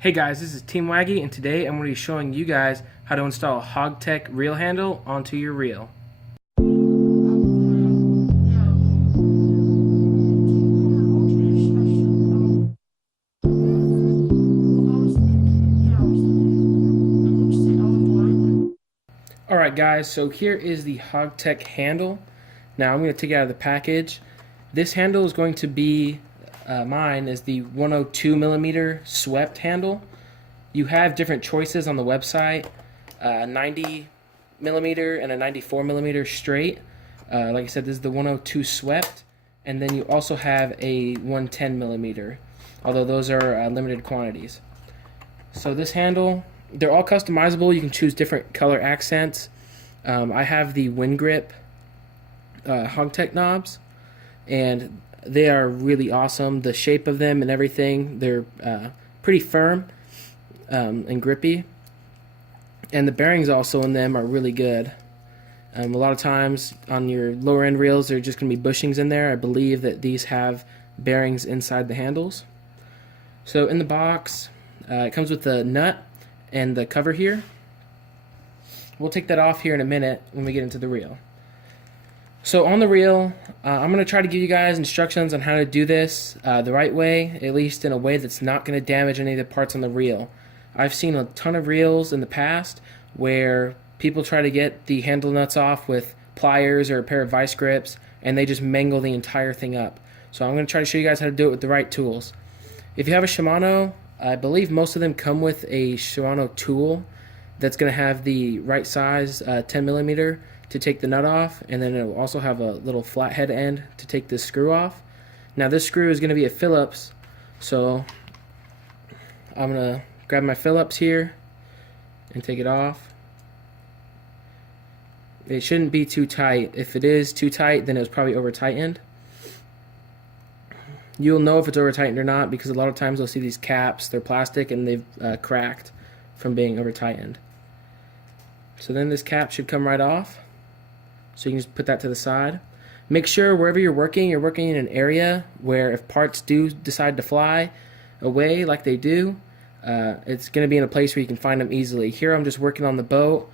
Hey guys, this is Team Wagy, and today I'm going to be showing you guys how to install a Hawg reel handle onto your reel. Alright guys, so here is the Hawg handle. Now I'm going to take it out of the package. This handle is going to be, mine is the 102 millimeter swept handle. You have different choices on the website, 90 millimeter and a 94 millimeter straight. Like I said, this is the 102 swept, and then you also have a 110 millimeter, although those are limited quantities. So this handle, they're all customizable. You can choose different color accents. I have the wind grip Hawg knobs, and they are really awesome. The shape of them and everything, they're pretty firm and grippy, and the bearings also in them are really good. A lot of times on your lower end reels, there are just going to be bushings in there. I believe that these have bearings inside the handles. So in the box, it comes with the nut and the cover here. We'll take that off here in a minute when we get into the reel. So on the reel, I'm going to try to give you guys instructions on how to do this the right way, at least in a way that's not going to damage any of the parts on the reel. I've seen a ton of reels in the past where people try to get the handle nuts off with pliers or a pair of vice grips, and they just mangle the entire thing up. So I'm going to try to show you guys how to do it with the right tools. If you have a Shimano, I believe most of them come with a Shimano tool that's going to have the right size 10 millimeter to take the nut off, and then it will also have a little flathead end to take this screw off. Now this screw is going to be a Phillips, so I'm going to grab my Phillips here and take it off. It shouldn't be too tight. If it is too tight, then it was probably over tightened. You'll know if it's over tightened or not because a lot of times you'll see these caps, they're plastic and they've cracked from being over tightened. So then this cap should come right off. So you can just put that to the side. Make sure wherever you're working in an area where if parts do decide to fly away like they do, it's going to be in a place where you can find them easily. Here I'm just working on the boat,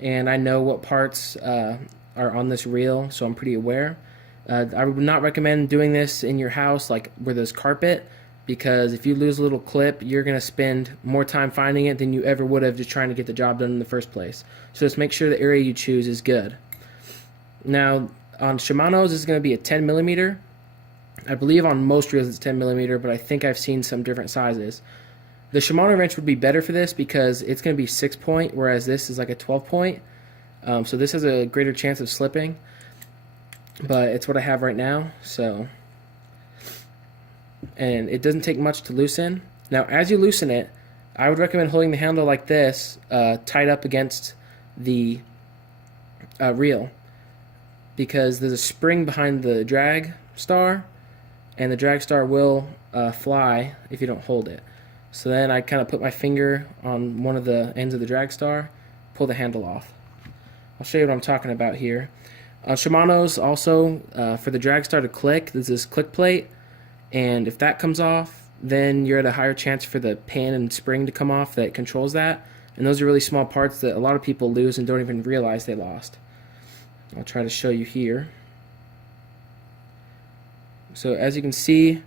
and I know what parts are on this reel, so I'm pretty aware. I would not recommend doing this in your house like where there's carpet, because if you lose a little clip, you're going to spend more time finding it than you ever would have just trying to get the job done in the first place. So just make sure the area you choose is good. Now on Shimano's, this is going to be a 10 millimeter. I believe on most reels it's 10 millimeter, but I think I've seen some different sizes. The Shimano wrench would be better for this because it's going to be 6-point, whereas this is like a 12-point. So this has a greater chance of slipping, but it's what I have right now. So, and it doesn't take much to loosen. Now, as you loosen it, I would recommend holding the handle like this, tied up against the reel, because there's a spring behind the drag star, and the drag star will fly if you don't hold it. So then I kind of put my finger on one of the ends of the drag star, pull the handle off. I'll show you what I'm talking about here. Shimano's also, for the drag star to click, there's this click plate, and if that comes off, then you're at a higher chance for the pin and spring to come off that controls that. And those are really small parts that a lot of people lose and don't even realize they lost. I'll try to show you here. So as you can see,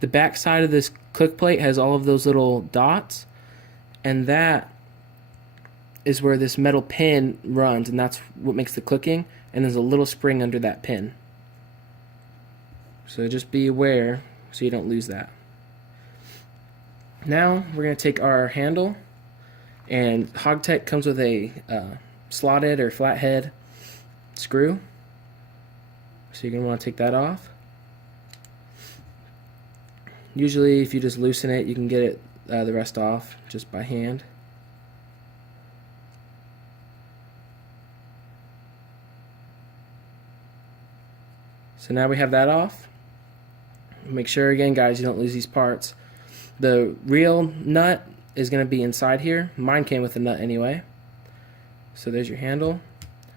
the back side of this click plate has all of those little dots, and that is where this metal pin runs, and that's what makes the clicking, and there's a little spring under that pin. So just be aware so you don't lose that. Now we're going to take our handle, and Hawg comes with a slotted or flathead screw, so you're going to want to take that off. Usually if you just loosen it, you can get it the rest off just by hand. So now we have that off. Make sure again, guys, you don't lose these parts. The reel nut is going to be inside here. Mine came with the nut anyway. So there's your handle.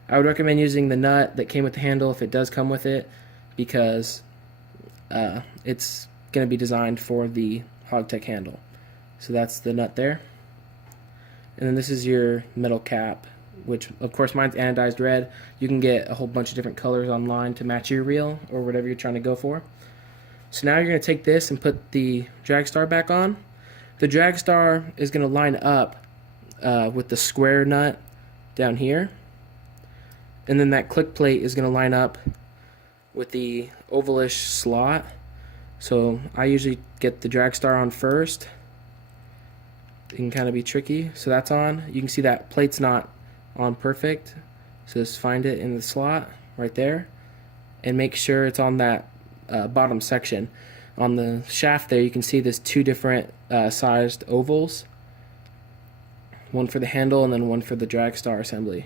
I would recommend using the nut that came with the handle if it does come with it, because it's going to be designed for the Hawg handle. So that's the nut there. And then this is your metal cap, which of course mine's anodized red. You can get a whole bunch of different colors online to match your reel or whatever you're trying to go for. So now you're going to take this and put the drag star back on. The drag star is going to line up with the square nut down here. And then that click plate is going to line up with the ovalish slot. So I usually get the drag star on first. It can kind of be tricky. So that's on. You can see that plate's not on perfect. So just find it in the slot right there and make sure it's on that bottom section. On the shaft there you can see there's two different sized ovals. One for the handle and then one for the drag star assembly.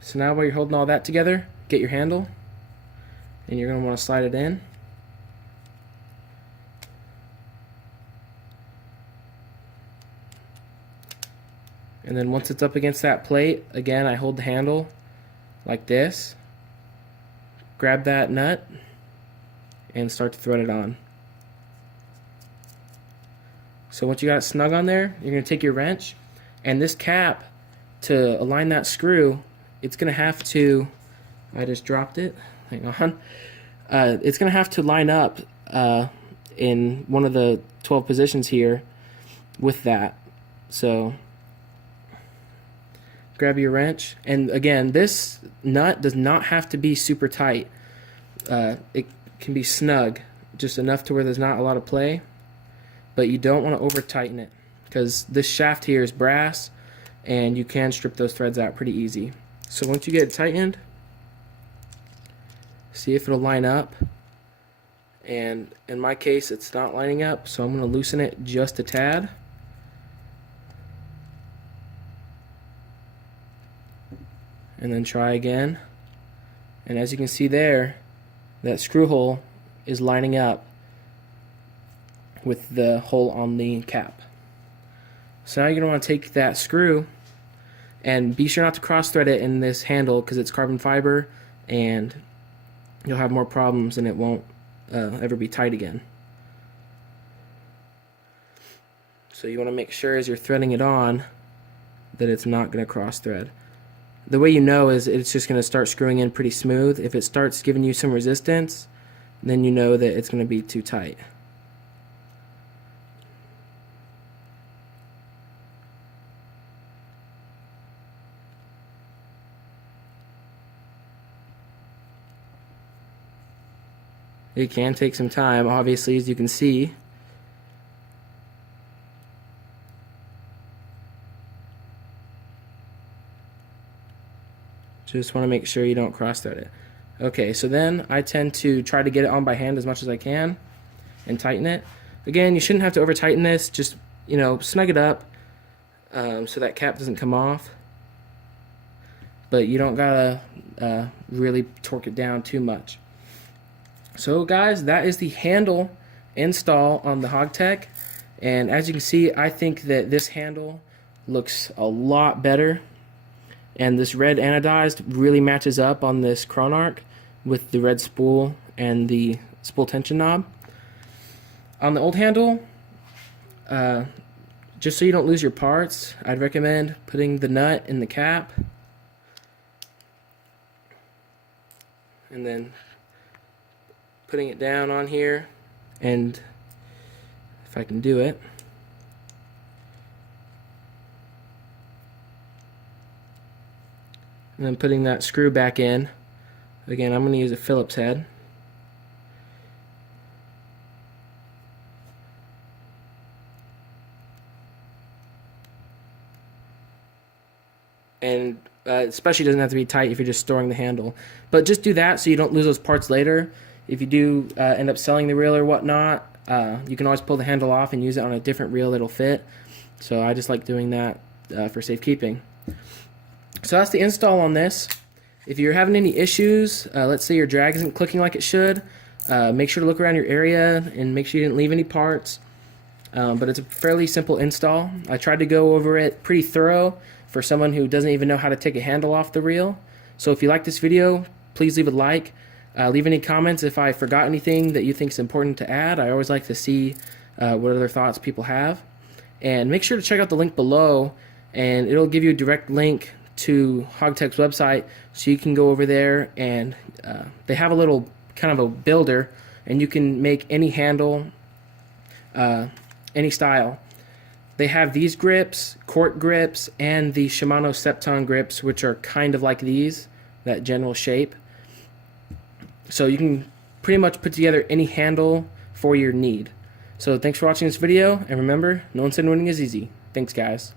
So now while you're holding all that together, get your handle and you're going to want to slide it in. And then once it's up against that plate, again I hold the handle like this, grab that nut and start to thread it on. So once you got it snug on there, you're going to take your wrench and this cap, to align that screw, it's going to have to, I just dropped it, hang on, it's going to have to line up in one of the 12 positions here with that. So grab your wrench, and again this nut does not have to be super tight. It can be snug, just enough to where there's not a lot of play, but you don't want to over tighten it because this shaft here is brass and you can strip those threads out pretty easy. So once you get it tightened, see if it'll line up, and in my case it's not lining up, so I'm going to loosen it just a tad. And then try again, and as you can see there, that screw hole is lining up with the hole on the cap. So now you're going to want to take that screw and be sure not to cross thread it in this handle because it's carbon fiber and you'll have more problems and it won't ever be tight again. So you want to make sure as you're threading it on that it's not going to cross thread. The way you know is it's just going to start screwing in pretty smooth. If it starts giving you some resistance, then you know that it's going to be too tight. It can take some time, obviously, as you can see. Just want to make sure you don't cross thread it. Okay, so then I tend to try to get it on by hand as much as I can and tighten it. Again, you shouldn't have to over tighten this, just, you know, snug it up so that cap doesn't come off. But you don't gotta really torque it down too much. So guys, that is the handle install on the Hawg, and as you can see, I think that this handle looks a lot better, and this red anodized really matches up on this Chronarch with the red spool and the spool tension knob. On the old handle, just so you don't lose your parts, I'd recommend putting the nut in the cap and then putting it down on here, and if I can do it, and then putting that screw back in. Again, I'm going to use a Phillips head. And especially doesn't have to be tight if you're just storing the handle. But just do that so you don't lose those parts later. If you do end up selling the reel or whatnot, you can always pull the handle off and use it on a different reel that'll fit. So I just like doing that for safekeeping. So that's the install on this. If you're having any issues, let's say your drag isn't clicking like it should, make sure to look around your area and make sure you didn't leave any parts. But it's a fairly simple install. I tried to go over it pretty thorough for someone who doesn't even know how to take a handle off the reel. So if you like this video, please leave a like. Leave any comments if I forgot anything that you think is important to add. I always like to see what other thoughts people have. And make sure to check out the link below, and it'll give you a direct link to Hawgtech's website, so you can go over there, and they have a little kind of a builder, and you can make any handle, any style. They have these grips, cork grips, and the Shimano Septon grips, which are kind of like these, that general shape. So you can pretty much put together any handle for your need. So thanks for watching this video, and remember, no one said winning is easy. Thanks, guys.